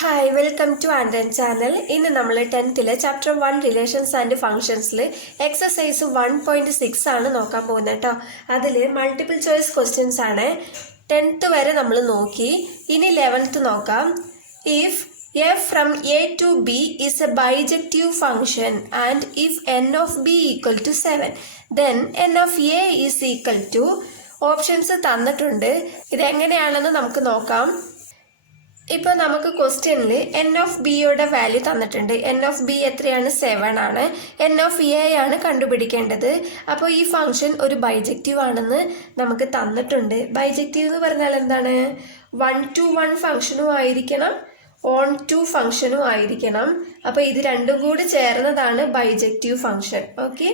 Hi welcome to ആൻഡ്രൻ channel. ഇന്ന് നമ്മൾ 10th ചാപ്റ്റർ 1 റിലേഷൻസ് ആൻഡ് ഫങ്ഷൻസിൽ എക്സസൈസ് 1.6 ആണ് നോക്കാൻ പോകുന്നത് കേട്ടോ. അതിൽ മൾട്ടിപ്പിൾ ചോയ്സ് ക്വസ്റ്റ്യൻസ് ആണ്. 10th വരെ നമ്മൾ നോക്കി. ഇനി 11th നോക്കാം. If f from a to b is a bijective function and if n of b equal to 7 then n of a is equal to options തന്നിട്ടുണ്ട്. ഇതെങ്ങനെയാണെന്ന് നമുക്ക് നോക്കാം. ഇപ്പോൾ നമുക്ക് ക്വസ്റ്റ്യനിൽ എൻ ഓഫ് ബിയുടെ വാല്യൂ തന്നിട്ടുണ്ട്. എൻ ഓഫ് ബി എത്രയാണ്? 7 ആണ്. എൻ ഓഫ് എ ആണ് കണ്ടുപിടിക്കേണ്ടത്. അപ്പോൾ ഈ ഫംഗ്ഷൻ ഒരു ബൈജക്റ്റീവ് ആണെന്ന് നമുക്ക് തന്നിട്ടുണ്ട്. ബൈജക്റ്റീവ് എന്ന് പറഞ്ഞാൽ എന്താണ്? 1-to-1 ഫംഗ്ഷനും ആയിരിക്കണം, ഓൺ ടു ഫംഗ്ഷനും ആയിരിക്കണം. അപ്പോൾ ഇത് രണ്ടും കൂടി ചേർന്നതാണ് ബൈജക്റ്റീവ് ഫംഗ്ഷൻ. ഓക്കെ,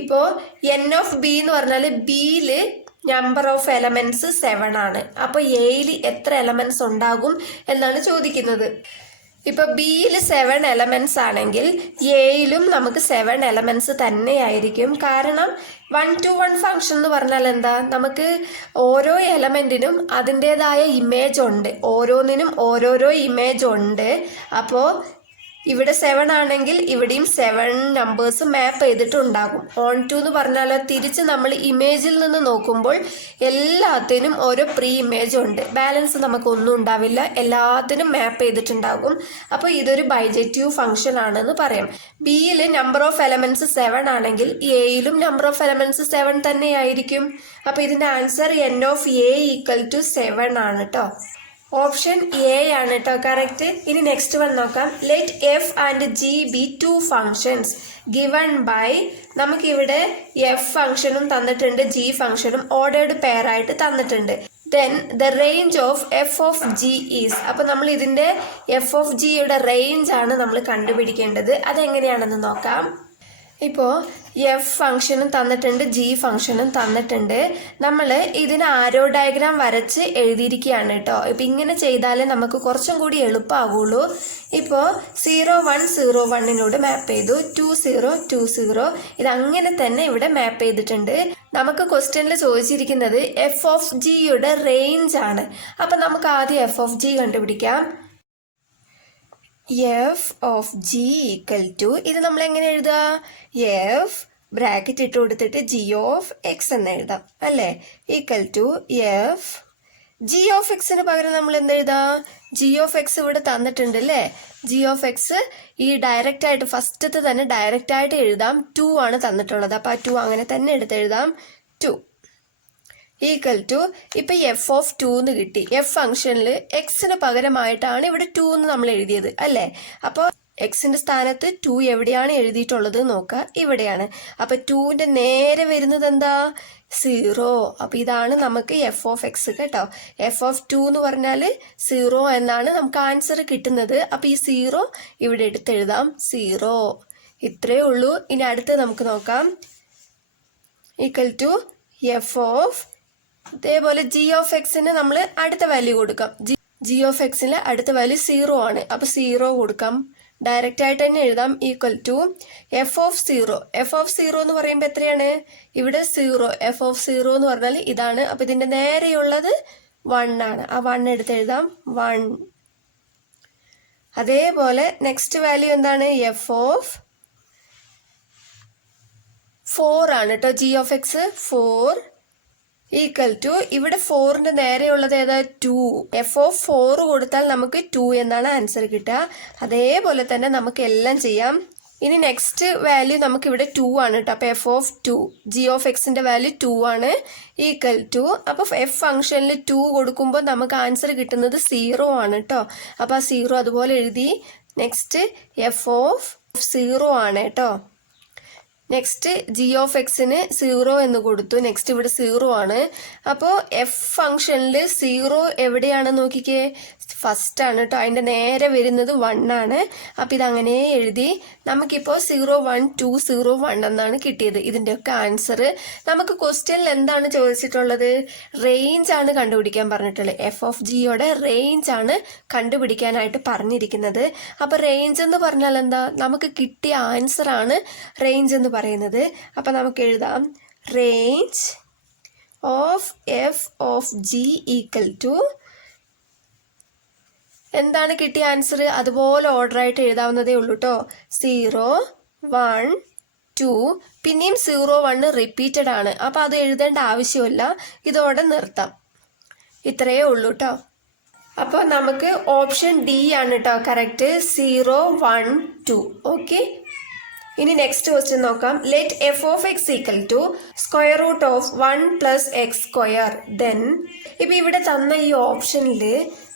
ഇപ്പോൾ എൻ ഓഫ് ബി എന്ന് പറഞ്ഞാൽ ബിയിൽ നമ്പർ ഓഫ് എലമെന്റ്സ് 7 ആണ്. അപ്പോൾ എയിൽ എത്ര എലമെന്റ്സ് ഉണ്ടാകും എന്നാണ് ചോദിക്കുന്നത്. ഇപ്പൊ ബിയിൽ 7 എലമെന്റ്സ് ആണെങ്കിൽ എയിലും നമുക്ക് 7 എലമെന്റ്സ് തന്നെയായിരിക്കും. കാരണം 1-to-1 ഫംഗ്ഷൻ എന്ന് പറഞ്ഞാൽ എന്താ? നമുക്ക് ഓരോ എലമെന്റിനും അതിൻ്റെതായ ഇമേജ് ഉണ്ട്, ഓരോന്നിനും ഓരോരോ ഇമേജ് ഉണ്ട്. അപ്പോൾ ഇവിടെ 7 ആണെങ്കിൽ ഇവിടെയും 7 നമ്പേഴ്സ് മാപ്പ് ചെയ്തിട്ടുണ്ടാകും. ഓൺ ടു എന്ന് പറഞ്ഞാൽ തിരിച്ച് നമ്മൾ ഇമേജിൽ നിന്ന് നോക്കുമ്പോൾ എല്ലാത്തിനും ഓരോ പ്രീ ഇമേജ് ഉണ്ട്. ബാലൻസ് നമുക്കൊന്നും ഉണ്ടാവില്ല, എല്ലാത്തിനും മാപ്പ് ചെയ്തിട്ടുണ്ടാകും. അപ്പോൾ ഇതൊരു ബൈജക്റ്റീവ് ഫംഗ്ഷൻ ആണെന്ന് പറയാം. ബിയിൽ നമ്പർ ഓഫ് എലമെന്റ്സ് 7 ആണെങ്കിൽ എയിലും നമ്പർ ഓഫ് എലമെന്റ്സ് 7 തന്നെയായിരിക്കും. അപ്പോൾ ഇതിന്റെ answer n of A equal to 7 ആണ് കേട്ടോ. ഓപ്ഷൻ എ ആണ് കേട്ടോ കറക്റ്റ്. ഇനി നെക്സ്റ്റ് വൺ നോക്കാം. Let f and g be 2 functions given by, നമുക്കിവിടെ എഫ് ഫംഗ്ഷനും തന്നിട്ടുണ്ട്, ജി ഫംഗ്ഷനും ഓർഡേർഡ് പെയർ ആയിട്ട് തന്നിട്ടുണ്ട്. Then the range of f of g is, അപ്പോൾ നമ്മൾ ഇതിൻ്റെ എഫ് ഓഫ് ജിയുടെ റേഞ്ച് ആണ് നമ്മൾ കണ്ടുപിടിക്കേണ്ടത്. അതെങ്ങനെയാണെന്ന് നോക്കാം. ഇപ്പോൾ എഫ് ഫംഗ്ഷനും തന്നിട്ടുണ്ട്, ജി ഫംഗ്ഷനും തന്നിട്ടുണ്ട്. നമ്മൾ ഇതിന് ആരോ ഡയഗ്രാം വരച്ച് എഴുതിയിരിക്കുകയാണ് കേട്ടോ. ഇപ്പം ഇങ്ങനെ ചെയ്താലേ നമുക്ക് കുറച്ചും കൂടി എളുപ്പമാകുള്ളൂ. ഇപ്പോൾ 0-1-0-1 മാപ്പ് ചെയ്തു, 2-0-2-0 ഇതങ്ങനെ തന്നെ ഇവിടെ മാപ്പ് ചെയ്തിട്ടുണ്ട്. നമുക്ക് ക്വസ്റ്റ്യനിൽ ചോദിച്ചിരിക്കുന്നത് എഫ് ഓഫ് ജിയുടെ റേഞ്ച് ആണ്. അപ്പം നമുക്ക് ആദ്യം എഫ് ഓഫ് ജി കണ്ടുപിടിക്കാം. F of g equal to, ഇത് നമ്മൾ എങ്ങനെ എഴുതുക? എഫ് ബ്രാക്കറ്റ് ഇട്ട് കൊടുത്തിട്ട് ജി ഓഫ് എക്സ് എന്ന് എഴുതാം അല്ലേ, equal to f g of എക്സിന് പകരം നമ്മൾ എന്തെഴുതാം? ജി ഓഫ് എക്സ് ഇവിടെ തന്നിട്ടുണ്ട് അല്ലേ. ജി ഓഫ് എക്സ് ഈ ഡയറക്റ്റ് ആയിട്ട് ഫസ്റ്റത്തെ തന്നെ ഡയറക്റ്റ് ആയിട്ട് എഴുതാം. 2 ആണ് തന്നിട്ടുള്ളത്. അപ്പോൾ ആ 2 അങ്ങനെ തന്നെ എടുത്തെഴുതാം. 2 ഈക്വൽ ടു, ഇപ്പൊ എഫ് ഓഫ് 2 എന്ന് കിട്ടി. എഫ് ഫംഗ്ഷനിൽ എക്സിന് പകരമായിട്ടാണ് ഇവിടെ 2 എന്ന് നമ്മൾ എഴുതിയത് അല്ലേ. അപ്പോൾ എക്സിന്റെ സ്ഥാനത്ത് 2 എവിടെയാണ് എഴുതിയിട്ടുള്ളത് നോക്കുക, ഇവിടെയാണ്. അപ്പൊ 2ന്റെ നേരെ വരുന്നത് എന്താ? 0. അപ്പൊ ഇതാണ് നമുക്ക് എഫ് ഓഫ് എക്സ് കേട്ടോ. എഫ് ഓഫ് 2 എന്ന് പറഞ്ഞാൽ 0 എന്നാണ് നമുക്ക് ആൻസർ കിട്ടുന്നത്. അപ്പൊ ഈ 0 ഇവിടെ എടുത്തെഴുതാം. 0 ഇത്രയേ ഉള്ളൂ. ഇനി അടുത്ത് നമുക്ക് നോക്കാം. ഈക്വൽ ടു എഫ് ഓഫ്, ഇതേപോലെ ജി ഓഫ് എക്സിന് നമ്മൾ അടുത്ത വാല്യൂ കൊടുക്കാം. ജി ഓഫ് എക്സിന് അടുത്ത വാല്യൂ 0 ആണ്. അപ്പൊ 0 കൊടുക്കാം, ഡയറക്റ്റ് ആയിട്ട് തന്നെ എഴുതാം. Equal to f of 0. F of 0 എന്ന് പറയുമ്പോൾ എത്രയാണ്? ഇവിടെ 0. എഫ് ഓഫ് 0 എന്ന് പറഞ്ഞാൽ ഇതാണ്. അപ്പൊ ഇതിന്റെ നേരെയുള്ളത് 1 ആണ്. ആ 1 എടുത്ത് എഴുതാം. 1. അതേപോലെ നെക്സ്റ്റ് വാല്യൂ എന്താണ്? എഫ് ഓഫ് 4 ആണ് കേട്ടോ. G of x 4 equal to, ഇവിടെ 4ന്റെ നേരെയുള്ളത് ഏതാ? 2. എഫ് ഓഫ് 4 കൊടുത്താൽ നമുക്ക് 2 എന്നാണ് ആൻസർ കിട്ടുക. അതേപോലെ തന്നെ നമുക്ക് എല്ലാം ചെയ്യാം. ഇനി നെക്സ്റ്റ് വാല്യൂ നമുക്ക് ഇവിടെ 2 ആണ് കേട്ടോ. അപ്പൊ എഫ് ഓഫ് 2, ജി ഓഫ് എക്സിന്റെ വാല്യൂ 2 ആണ്. ഈക്വൽ ടു, അപ്പൊ എഫ് ഫംഗ്ഷനിൽ 2 കൊടുക്കുമ്പോൾ നമുക്ക് ആൻസർ കിട്ടുന്നത് 0 ആണ് കേട്ടോ. അപ്പൊ ആ 0 അതുപോലെ എഴുതി. നെക്സ്റ്റ് എഫ് ഓഫ് 0 ആണ് കേട്ടോ. നെക്സ്റ്റ് ജി ഓഫ് എക്സിന് 0 എന്ന് കൊടുത്തു. നെക്സ്റ്റ് ഇവിടെ 0 ആണ്. അപ്പോൾ എഫ് ഫംഗ്ഷനിൽ 0 എവിടെയാണെന്ന് നോക്കിക്കേ, ഫസ്റ്റ് ആണ് കേട്ടോ. അതിന്റെ നേരെ വരുന്നത് 1 ആണ്. അപ്പൊ ഇതങ്ങനെ എഴുതി. നമുക്കിപ്പോൾ 0-1-2-0-1 എന്നാണ് കിട്ടിയത്. ഇതിന്റെയൊക്കെ ആൻസർ നമുക്ക് ക്വസ്റ്റ്യനിൽ എന്താണ് ചോദിച്ചിട്ടുള്ളത്? റേഞ്ച് ആണ് കണ്ടുപിടിക്കാൻ പറഞ്ഞിട്ടുള്ളത്. എഫ് ഓഫ് ജിയുടെ റേഞ്ച് ആണ് കണ്ടുപിടിക്കാനായിട്ട് പറഞ്ഞിരിക്കുന്നത്. അപ്പൊ റേഞ്ച് എന്ന് പറഞ്ഞാൽ എന്താ? നമുക്ക് കിട്ടിയ ആൻസർ ആണ് റേഞ്ച് എന്ന് പറയുന്നത്. അപ്പൊ നമുക്ക് എഴുതാം range of f of g equal to എന്താണ് കിട്ടിയ ആൻസർ? അതുപോലെ ഓർഡറായിട്ട് എഴുതാവുന്നതേ ഉള്ളൂ കേട്ടോ. 0 1 2 പിന്നെയും 0 1 റിപ്പീറ്റഡ് ആണ്. അപ്പോൾ അത് എഴുതേണ്ട ആവശ്യമില്ല, ഇതോടെ നിർത്താം. ഇത്രയേ ഉള്ളൂ കേട്ടോ. അപ്പോൾ നമുക്ക് ഓപ്ഷൻ ഡി ആണ് കേട്ടോ കറക്റ്റ്, 0 1 2. ഓക്കെ, ഇനി നെക്സ്റ്റ് ക്വസ്റ്റ്യൻ നോക്കാം. Let f of x equal to square root of 1 plus x square. Then ഇപ്പം ഇവിടെ തന്ന ഈ ഓപ്ഷനിൽ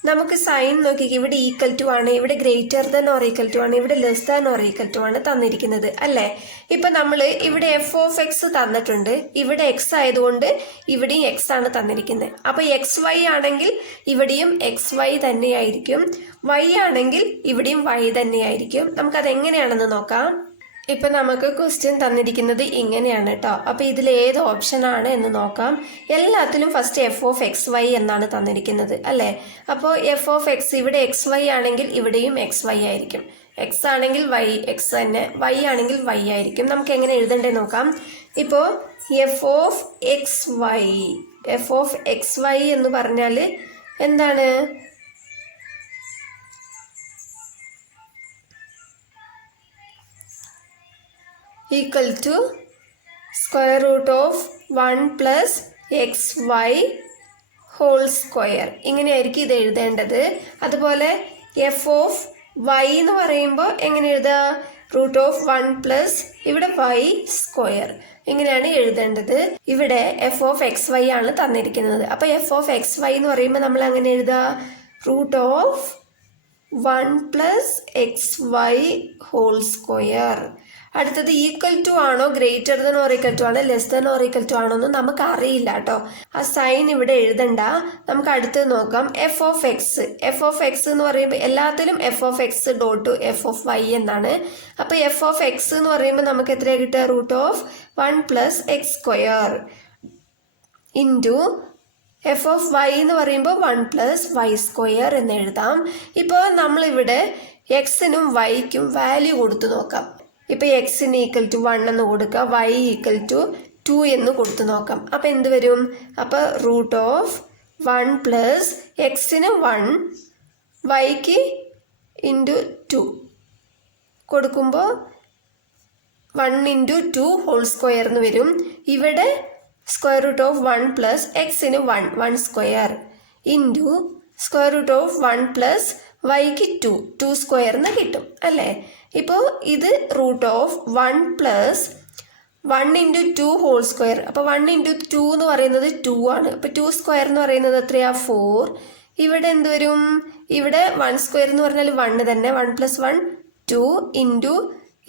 നമുക്ക് സൈൻ നോക്കിക്കുക. ഇവിടെ ഈക്വൽ ടു ആണ്, ഇവിടെ greater than or equal to ആണ്, ഇവിടെ less than or equal to ആണ് തന്നിരിക്കുന്നത് അല്ലേ. ഇപ്പം നമ്മൾ ഇവിടെ എഫ് ഓഫ് എക്സ് തന്നിട്ടുണ്ട്, ഇവിടെ എക്സ് ആയതുകൊണ്ട് ഇവിടെയും എക്സ് ആണ് തന്നിരിക്കുന്നത്. അപ്പോൾ എക്സ് വൈ ആണെങ്കിൽ ഇവിടെയും എക്സ് വൈ തന്നെയായിരിക്കും, വൈ ആണെങ്കിൽ ഇവിടെയും വൈ തന്നെയായിരിക്കും. നമുക്കത് എങ്ങനെയാണെന്ന് നോക്കാം. ഇപ്പം നമുക്ക് ക്വസ്റ്റ്യൻ തന്നിരിക്കുന്നത് ഇങ്ങനെയാണ് കേട്ടോ. അപ്പോൾ ഇതിൽ ഏത് ഓപ്ഷനാണ് എന്ന് നോക്കാം. എല്ലാത്തിലും first f of x y എന്നാണ് തന്നിരിക്കുന്നത് അല്ലേ. അപ്പോൾ എഫ് ഓഫ് എക്സ് ഇവിടെ എക്സ് വൈ ആണെങ്കിൽ ഇവിടെയും എക്സ് വൈ ആയിരിക്കും, എക്സ് ആണെങ്കിൽ വൈ എക്സ് തന്നെ, വൈ ആണെങ്കിൽ വൈ ആയിരിക്കും. നമുക്ക് എങ്ങനെ എഴുതണ്ടേ നോക്കാം. ഇപ്പോൾ f of x y, f of x y എന്ന് പറഞ്ഞാൽ എന്താണ്? Equal to square root of 1 plus x y whole square, ഇങ്ങനെയായിരിക്കും ഇത് എഴുതേണ്ടത്. അതുപോലെ എഫ് ഓഫ് വൈ എന്ന് പറയുമ്പോൾ എങ്ങനെ എഴുതുക? റൂട്ട് ഓഫ് 1 പ്ലസ് ഇവിടെ വൈ സ്ക്വയർ, ഇങ്ങനെയാണ് എഴുതേണ്ടത്. ഇവിടെ എഫ് ഓഫ് എക്സ് വൈ ആണ് തന്നിരിക്കുന്നത്. അപ്പോൾ എഫ് ഓഫ് എക്സ് വൈ എന്ന് പറയുമ്പോൾ നമ്മൾ അങ്ങനെ എഴുതുക, root of 1 plus x y whole square. അടുത്തത് ഈക്വൽ ടു ആണോ, greater than or equal to ആണോ, less than or equal to ആണോ എന്ന് നമുക്ക് അറിയില്ല കേട്ടോ. ആ സൈൻ ഇവിടെ എഴുതണ്ട. നമുക്ക് അടുത്തത് നോക്കാം. F of x, f of x എന്ന് പറയുമ്പോൾ എല്ലാത്തിലും f of x dot f of y എന്നാണ്. അപ്പോൾ എഫ് ഓഫ് എക്സ് എന്ന് പറയുമ്പോൾ നമുക്ക് എത്രയാണ് കിട്ടുക? Root of 1 plus x square into f of y എന്ന് പറയുമ്പോൾ 1 പ്ലസ് വൈ സ്ക്വയർ എന്ന് എഴുതാം. ഇപ്പോൾ നമ്മളിവിടെ എക്സിനും വൈക്കും വാല്യൂ കൊടുത്തു നോക്കാം. ഇപ്പോൾ എക്സിന് ഈക്വൽ ടു 1 എന്ന് കൊടുക്കുക, വൈ ഈക്വൽ ടു 2 എന്ന് കൊടുത്തു നോക്കാം. അപ്പോൾ എന്ത് വരും? അപ്പോൾ റൂട്ട് ഓഫ് 1 പ്ലസ് എക്സിന് 1 വൈക്ക് ഇൻറ്റു 2 കൊടുക്കുമ്പോൾ 1 ഇൻറ്റു 2 ഹോൾ സ്ക്വയർ എന്ന് വരും. ഇവിടെ സ്ക്വയർ റൂട്ട് ഓഫ് 1 പ്ലസ് എക്സിന് 1 square into square root of 1 plus വൈക്ക് 2 സ്ക്വയർ എന്ന് കിട്ടും അല്ലേ. ഇപ്പോൾ ഇത് root of 1 plus 1 into 2 whole square. അപ്പോൾ 1 ഇൻറ്റു 2 എന്ന് പറയുന്നത് 2 ആണ്. അപ്പോൾ 2 സ്ക്വയർ എന്ന് പറയുന്നത് എത്രയാ? 4. ഇവിടെ എന്ത് വരും? ഇവിടെ 1 സ്ക്വയർ എന്ന് പറഞ്ഞാൽ 1 തന്നെ, 1 പ്ലസ് 1 2 ഇൻറ്റു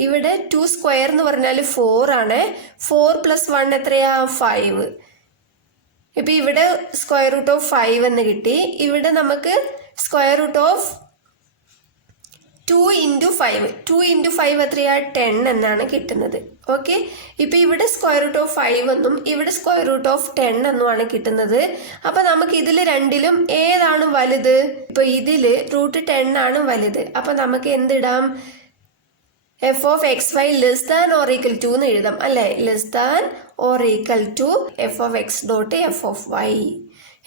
ഇവിടെ 2 സ്ക്വയർ എന്ന് പറഞ്ഞാൽ 4 ആണ്. 4 പ്ലസ് 1 എത്രയാ? 5. ഇപ്പം ഇവിടെ സ്ക്വയർ റൂട്ട് ഓഫ് 5 എന്ന് കിട്ടി. ഇവിടെ നമുക്ക് square root of 2 into 5, 2 into 5 എത്രയാ? 10 എന്നാണ് കിട്ടുന്നത്. ഓക്കെ, ഇപ്പം ഇവിടെ സ്ക്വയർ റൂട്ട് ഓഫ് 5 എന്നും ഇവിടെ സ്ക്വയർ റൂട്ട് ഓഫ് 10 എന്നുമാണ് കിട്ടുന്നത്. അപ്പം നമുക്ക് ഇതിൽ രണ്ടിലും ഏതാണ് വലുത്? ഇപ്പോൾ ഇതിൽ റൂട്ട് 10 ആണ് വലുത്. അപ്പം നമുക്ക് എന്തിടാം? F of x y less than or equal to എന്ന് എഴുതാം അല്ലേ. Less than or equal to f of x dot f of y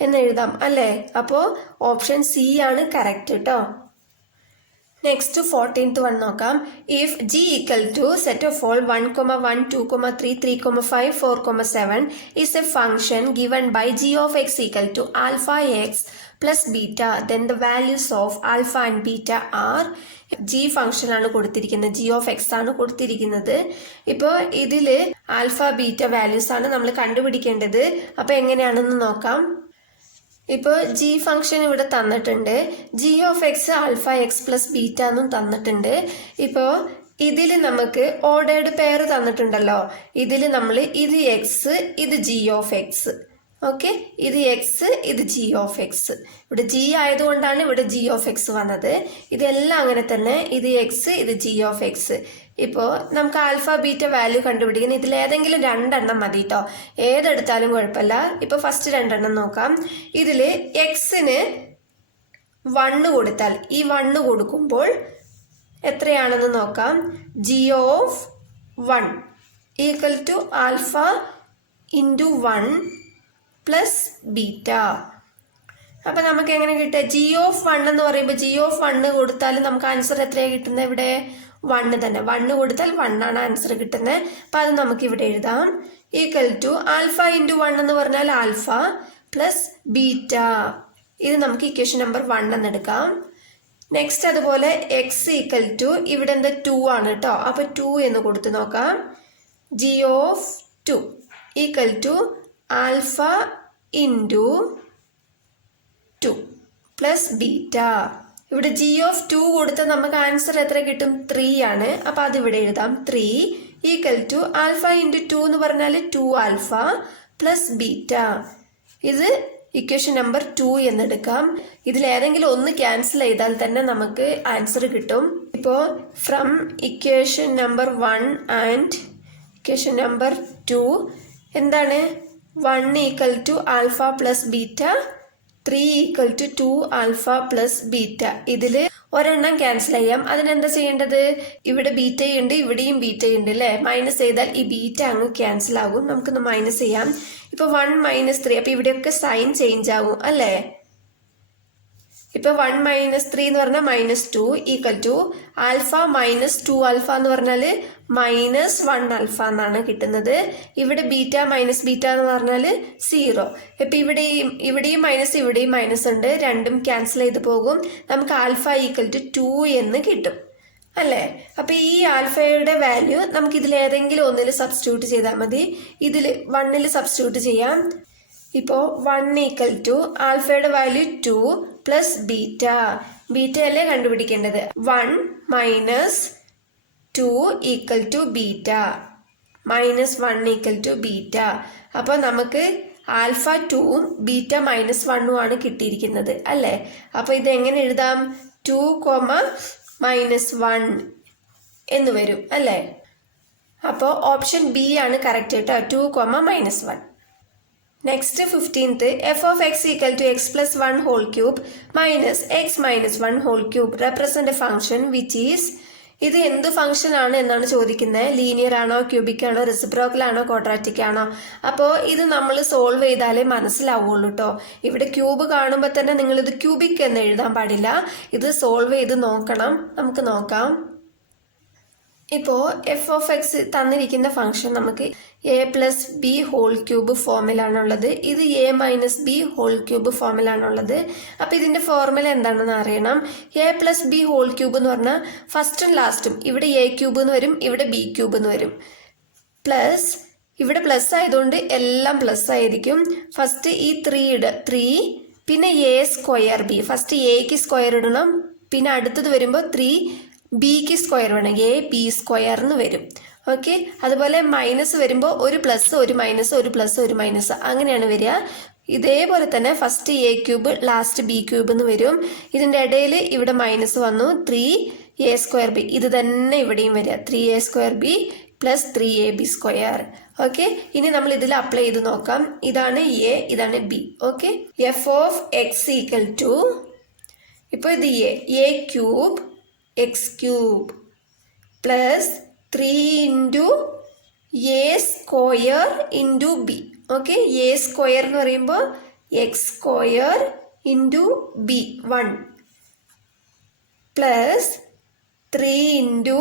എന്ന് എഴുതാം അല്ലേ. അപ്പോൾ ഓപ്ഷൻ സി ആണ് കറക്റ്റ് കേട്ടോ. നെക്സ്റ്റ് 14th വൺ നോക്കാം. If g equal to set of all 1, 1, 2, 3, 3, 5, 4, 7 is a function given by g of x equal to alpha x plus beta, then the values of alpha and beta are. G function ആണ് കൊടുത്തിരിക്കുന്നത്, G of X ആണ് കൊടുത്തിരിക്കുന്നത്. ഇപ്പോൾ ഇതിൽ alpha beta values ആണ് നമ്മൾ കണ്ടുപിടിക്കേണ്ടത്. അപ്പോൾ എങ്ങനെയാണെന്ന് നോക്കാം. ഇപ്പോൾ ജി ഫംഗ്ഷൻ ഇവിടെ തന്നിട്ടുണ്ട്, G of X alpha X plus beta എന്നും തന്നിട്ടുണ്ട്. ഇപ്പോൾ ഇതിൽ നമുക്ക് ഓർഡേർഡ് പെയർ തന്നിട്ടുണ്ടല്ലോ, ഇതിൽ നമ്മൾ ഇത് എക്സ് ഇത് ജി ഓഫ് എക്സ്, ഓക്കെ, ഇത് എക്സ് ഇത് ജി ഓഫ് എക്സ്. ഇവിടെ ജി ആയതുകൊണ്ടാണ് ഇവിടെ ജി ഓഫ് എക്സ് വന്നത്. ഇതെല്ലാം അങ്ങനെ തന്നെ, ഇത് എക്സ് ഇത് ജി ഓഫ് എക്സ്. ഇപ്പോൾ നമുക്ക് ആൽഫ ബീറ്റ വാല്യൂ കണ്ടുപിടിക്കുന്ന ഇതിൽ ഏതെങ്കിലും രണ്ടെണ്ണം മതി കേട്ടോ, ഏതെടുത്താലും കുഴപ്പമില്ല. ഇപ്പോൾ ഫസ്റ്റ് രണ്ടെണ്ണം നോക്കാം. ഇതിൽ എക്സിന് 1 കൊടുത്താൽ, ഈ 1 കൊടുക്കുമ്പോൾ എത്രയാണെന്ന് നോക്കാം. G of 1 equal to alpha into 1 plus beta. അപ്പം നമുക്ക് എങ്ങനെ കിട്ടുക? ജി ഓഫ് 1 എന്ന് പറയുമ്പോൾ ജി ഓഫ് 1 കൊടുത്താൽ നമുക്ക് ആൻസർ എത്രയാണ് കിട്ടുന്നത്? ഇവിടെ 1 തന്നെ. 1 കൊടുത്താൽ 1 ആണ് ആൻസർ കിട്ടുന്നത്. അപ്പം അത് നമുക്ക് ഇവിടെ എഴുതാം. ഈക്വൽ ടു ആൽഫ ഇൻറ്റു 1 എന്ന് പറഞ്ഞാൽ ആൽഫ പ്ലസ് ബീറ്റ. ഇത് നമുക്ക് ഇക്വേഷൻ നമ്പർ 1 എന്ന് എടുക്കാം. നെക്സ്റ്റ് അതുപോലെ എക്സ് ഈക്വൽ ടു ഇവിടെ എന്താ 2 ആണ് കേട്ടോ. അപ്പോൾ 2 എന്ന് കൊടുത്ത് നോക്കാം. G of 2 equal to alpha into 2 plus beta. ഇവിടെ ജി ഓഫ് 2 കൊടുത്ത് നമുക്ക് ആൻസർ എത്ര കിട്ടും? 3 ആണ്. അപ്പോൾ അതിവിടെ എഴുതാം. 3 ഈക്വൽ ടു ആൽഫ ഇൻറ്റു 2 എന്ന് പറഞ്ഞാൽ 2 ആൽഫ പ്ലസ് ബീറ്റ. ഇത് ഇക്വേഷൻ നമ്പർ 2 എന്നെടുക്കാം. ഇതിൽ ഏതെങ്കിലും ഒന്ന് ക്യാൻസൽ ചെയ്താൽ തന്നെ നമുക്ക് ആൻസർ കിട്ടും. ഇപ്പോൾ from equation number 1 and equation number 2 എന്താണ്? 1 equal to alpha plus beta, 3 equal to 2 alpha plus beta. ഇതിൽ ഒരെണ്ണം ക്യാൻസൽ ചെയ്യാം. അതിനെന്താ ചെയ്യേണ്ടത്? ഇവിടെ ബീറ്റയുണ്ട്, ഇവിടെയും ബീറ്റയുണ്ട് അല്ലേ? മൈനസ് ചെയ്താൽ ഈ ബീറ്റ അങ്ങ് ക്യാൻസൽ ആകും. നമുക്കൊന്ന് മൈനസ് ചെയ്യാം. ഇപ്പോൾ 1 - 3, അപ്പോൾ ഇവിടെയൊക്കെ സൈൻ ചേഞ്ച് ആകും അല്ലേ? ഇപ്പോൾ 1 - 3 എന്ന് പറഞ്ഞാൽ -2 equal to alpha minus 2 alpha എന്ന് പറഞ്ഞാൽ -1 ആൽഫ എന്നാണ് കിട്ടുന്നത്. ഇവിടെ ബീറ്റ മൈനസ് ബീറ്റ എന്ന് പറഞ്ഞാൽ 0. ഇപ്പം ഇവിടെയും മൈനസ് ഇവിടെയും മൈനസ് ഉണ്ട്. രണ്ടും ക്യാൻസൽ ചെയ്ത് പോകും. നമുക്ക് ആൽഫ ഈക്വൽ ടു 2 എന്ന് കിട്ടും അല്ലേ? അപ്പം ഈ ആൽഫയുടെ വാല്യൂ നമുക്ക് ഇതിൽ ഏതെങ്കിലും ഒന്നിൽ സബ്സ്റ്റിറ്റ്യൂട്ട് ചെയ്താൽ മതി. ഇതിൽ 1ൽ സബ്സ്റ്റിറ്റ്യൂട്ട് ചെയ്യാം. ഇപ്പോൾ 1 ഈക്വൽ ടു ആൽഫയുടെ വാല്യൂ 2 പ്ലസ് ബീറ്റ. ബീറ്റ അല്ലേ കണ്ടുപിടിക്കേണ്ടത്? 1 minus 2 equal to beta, -1 equal to beta. അപ്പോൾ നമുക്ക് ആൽഫ 2ഉം ബീറ്റ -1ഉം ആണ് കിട്ടിയിരിക്കുന്നത് അല്ലേ? അപ്പോൾ ഇത് എങ്ങനെ എഴുതാം? 2, -1 എന്ന് വരും അല്ലേ? അപ്പോൾ ഓപ്ഷൻ ബി ആണ് കറക്റ്റ് കേട്ടോ. 2, -1. Next 15th f of x equal to x plus 1 whole cube minus x minus 1 whole cube represent a function which is. ഇത് എന്ത് ഫംഗ്ഷൻ ആണ് എന്നാണ് ചോദിക്കുന്നത്. ലീനിയർ ആണോ, ക്യൂബിക് ആണോ, റെസിപ്രോക്കൽ ആണോ, ക്വാഡ്രാറ്റിക് ആണോ? അപ്പോൾ ഇത് നമ്മൾ സോൾവ് ചെയ്താലേ മനസ്സിലാവുള്ളൂ കേട്ടോ. ഇവിടെ ക്യൂബ് കാണുമ്പോൾ തന്നെ നിങ്ങളിത് ക്യൂബിക് എന്ന് എഴുതാൻ പാടില്ല. ഇത് സോൾവ് ചെയ്ത് നോക്കണം. നമുക്ക് നോക്കാം. ഇപ്പോൾ എഫ് ഓഫ് എക്സ് തന്നിരിക്കുന്ന ഫംഗ്ഷൻ നമുക്ക് a plus b whole cube ഫോമിലാണുള്ളത്. ഇത് a minus b whole cube ഫോമിലാണുള്ളത്. അപ്പോൾ ഇതിൻ്റെ ഫോർമുല എന്താണെന്ന് അറിയണം. A plus b whole cube എന്ന് പറഞ്ഞാൽ ഫസ്റ്റും ലാസ്റ്റും ഇവിടെ എ ക്യൂബ് എന്ന് വരും, ഇവിടെ ബി ക്യൂബ് എന്ന് വരും. പ്ലസ് ഇവിടെ പ്ലസ് ആയതുകൊണ്ട് എല്ലാം പ്ലസ് ആയിരിക്കും. ഫസ്റ്റ് ഈ 3 പിന്നെ എ സ്ക്വയർ ബി. ഫസ്റ്റ് എക്ക് സ്ക്വയർ ഇടണം, പിന്നെ അടുത്തത് വരുമ്പോൾ 3 ബിക്ക് സ്ക്വയർ വേണം, എ ബി സ്ക്വയർ എന്ന് വരും. ഓക്കെ, അതുപോലെ മൈനസ് വരുമ്പോൾ ഒരു പ്ലസ് ഒരു മൈനസ്, ഒരു പ്ലസ് ഒരു മൈനസ്, അങ്ങനെയാണ് വരിക. ഇതേപോലെ തന്നെ first A cube last B cube എന്ന് വരും. ഇതിൻ്റെ ഇടയിൽ ഇവിടെ മൈനസ് വന്നു, 3a സ്ക്വയർ ബി. ഇത് തന്നെ ഇവിടെയും വരിക, 3a square b plus 3ab square. Okay, ഇനി നമ്മൾ ഇതിൽ അപ്ലൈ ചെയ്ത് നോക്കാം. ഇതാണ് എ, ഇതാണ് b. Okay, f of x equal to, ഇപ്പോൾ ഇത് a cube x cube plus 3 into a square into b. Okay, a square എന്ന് പറയുമ്പോൾ x square into b 1 plus 3 into,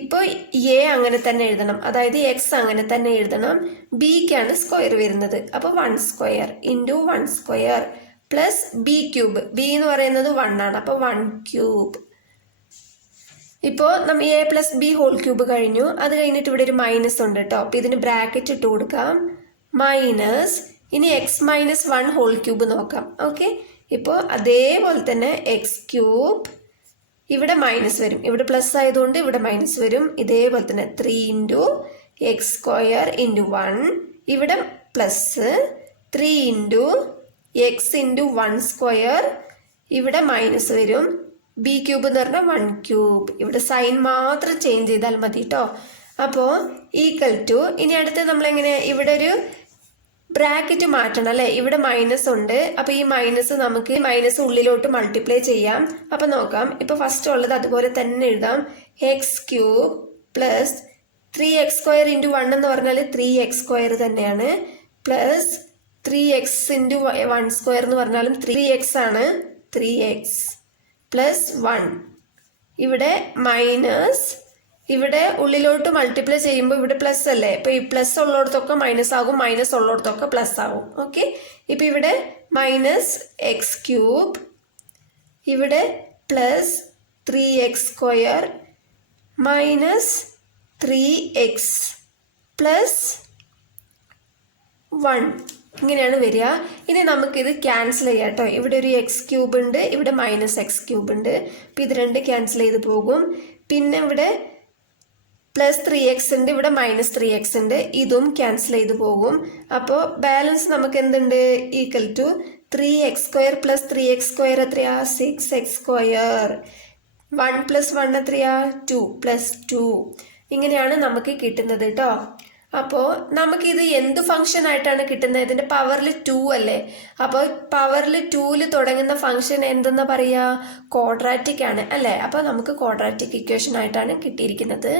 ഇപ്പോൾ എ അങ്ങനെ തന്നെ എഴുതണം, അതായത് എക്സ് അങ്ങനെ തന്നെ എഴുതണം. ബിക്കാണ് സ്ക്വയർ വരുന്നത്, അപ്പോൾ 1 square into 1 square plus b cube. B എന്ന് പറയുന്നത് 1 ആണ്, അപ്പോൾ 1 ക്യൂബ്. ഇപ്പോൾ നമ്മൾ a plus b whole cube കഴിഞ്ഞു. അത് കഴിഞ്ഞിട്ട് ഇവിടെ ഒരു മൈനസ് ഉണ്ട് കേട്ടോ. അപ്പോൾ ഇതിന് ബ്രാക്കറ്റ് ഇട്ട് കൊടുക്കാം, മൈനസ്. ഇനി എക്സ് മൈനസ് 1 ഹോൾ ക്യൂബ് നോക്കാം. ഓക്കെ, ഇപ്പോൾ അതേപോലെ തന്നെ എക്സ് ക്യൂബ്, ഇവിടെ മൈനസ് വരും, ഇവിടെ പ്ലസ് ആയതുകൊണ്ട് ഇവിടെ മൈനസ് വരും. ഇതേപോലെ തന്നെ 3 ഇൻറ്റു എക്സ് സ്ക്വയർ ഇൻറ്റു 1, ഇവിടെ plus 3 into X into 1 square, ഇവിടെ മൈനസ് വരും. ബി ക്യൂബ് എന്ന് പറഞ്ഞാൽ 1 ക്യൂബ്. ഇവിടെ സൈൻ മാത്രം ചേഞ്ച് ചെയ്താൽ മതി കേട്ടോ. അപ്പോൾ ഈക്വൽ ടു, ഇനി അടുത്ത് നമ്മളെങ്ങനെ ഇവിടെ ഒരു ബ്രാക്കറ്റ് മാറ്റണം അല്ലേ? ഇവിടെ മൈനസ് ഉണ്ട്, അപ്പോൾ ഈ മൈനസ് നമുക്ക് മൈനസ് ഉള്ളിലോട്ട് മൾട്ടിപ്ലൈ ചെയ്യാം. അപ്പോൾ നോക്കാം, ഇപ്പോൾ ഫസ്റ്റ് ഉള്ളത് അതുപോലെ തന്നെ എഴുതാം. X cube plus 3x square into 1 എന്ന് പറഞ്ഞാൽ 3x സ്ക്വയർ തന്നെയാണ്, പ്ലസ് 3x ഇൻറ്റു 1 സ്ക്വയർ എന്ന് പറഞ്ഞാലും 3x ആണ്. 3x പ്ലസ് 1 ഇവിടെ മൈനസ്, ഇവിടെ ഉള്ളിലോട്ട് മൾട്ടിപ്ലൈ ചെയ്യുമ്പോൾ ഇവിടെ പ്ലസ് അല്ലേ, ഇപ്പം ഈ പ്ലസ് ഉള്ളിടത്തൊക്കെ മൈനസ് ആകും, മൈനസ് ഉള്ളിടത്തൊക്കെ പ്ലസ് ആകും. ഓക്കെ, ഇപ്പം ഇവിടെ മൈനസ് എക്സ് ക്യൂബ്, ഇവിടെ plus 3x square minus 3x plus 1 ഇങ്ങനെയാണ് വരിക. ഇനി നമുക്കിത് ക്യാൻസൽ ചെയ്യാം കേട്ടോ. ഇവിടെ ഒരു എക്സ് ക്യൂബ് ഉണ്ട്, ഇവിടെ മൈനസ് എക്സ് ക്യൂബ് ഉണ്ട്. അപ്പം ഇത് രണ്ട് ക്യാൻസൽ ചെയ്ത് പോകും. പിന്നെ ഇവിടെ പ്ലസ് 3x ഉണ്ട്, ഇവിടെ മൈനസ് 3x ഉണ്ട്, ഇതും ക്യാൻസൽ ചെയ്ത് പോകും. അപ്പോൾ ബാലൻസ് നമുക്ക് എന്തുണ്ട്, equal to 3x square plus 3x square എത്രയാ, 6x സ്ക്വയർ. 1 പ്ലസ് 1 എത്രയാ, 2 പ്ലസ് 2. ഇങ്ങനെയാണ് നമുക്ക് കിട്ടുന്നത് കേട്ടോ. അപ്പോൾ നമുക്കിത് എന്ത് ഫംഗ്ഷൻ ആയിട്ടാണ് കിട്ടുന്നത്, ഇതിൻ്റെ പവറിൽ 2 അല്ലേ. അപ്പോൾ പവറിൽ 2ൽ തുടങ്ങുന്ന ഫംഗ്ഷൻ എന്തെന്നാ പറയുക, ക്വാഡ്രാറ്റിക് ആണ് അല്ലേ. അപ്പോൾ നമുക്ക് ക്വാഡ്രാറ്റിക് ഇക്വേഷൻ ആയിട്ടാണ് കിട്ടിയിരിക്കുന്നത്.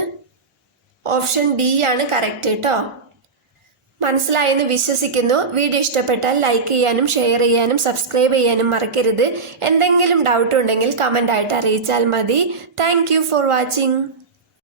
ഓപ്ഷൻ ഡി ആണ് കറക്റ്റ് കേട്ടോ. മനസ്സിലായെന്ന് വിശ്വസിക്കുന്നു. വീഡിയോ ഇഷ്ടപ്പെട്ടാൽ ലൈക്ക് ചെയ്യാനും ഷെയർ ചെയ്യാനും സബ്സ്ക്രൈബ് ചെയ്യാനും മറക്കരുത്. എന്തെങ്കിലും ഡൗട്ട് ഉണ്ടെങ്കിൽ കമൻ്റ് ആയിട്ട് അറിയിച്ചാൽ മതി. Thank you for watching.